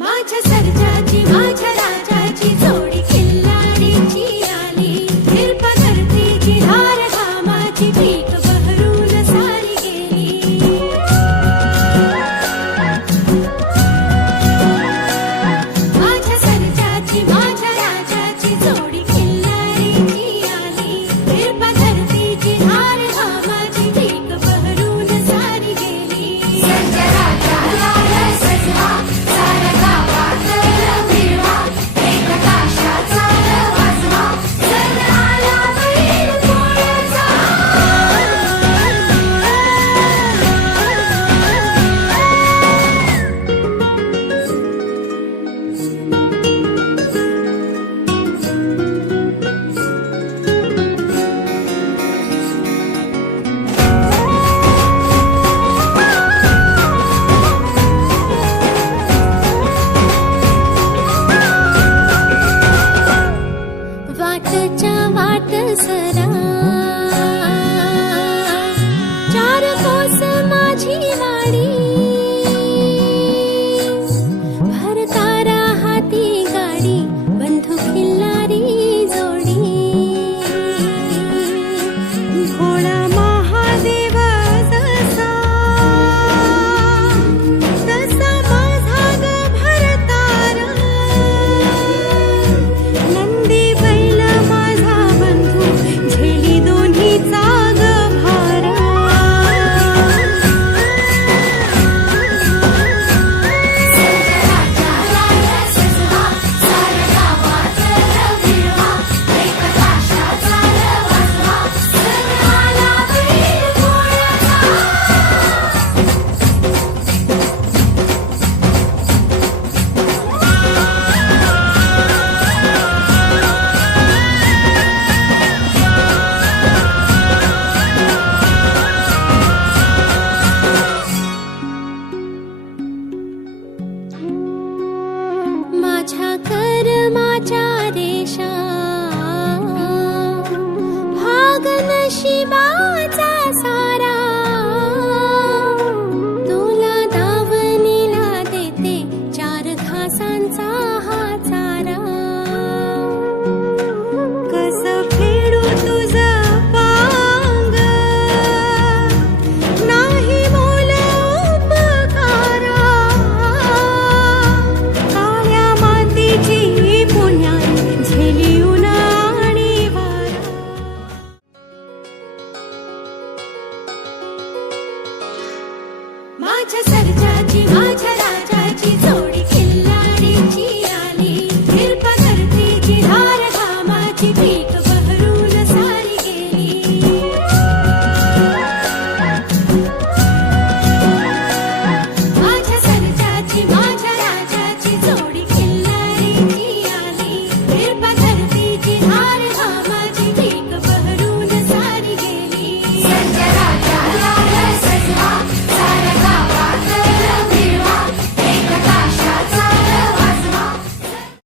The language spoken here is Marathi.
माझ्या सर्जाची माझ्या हार होस माझी वाडी না मुझे सर जाती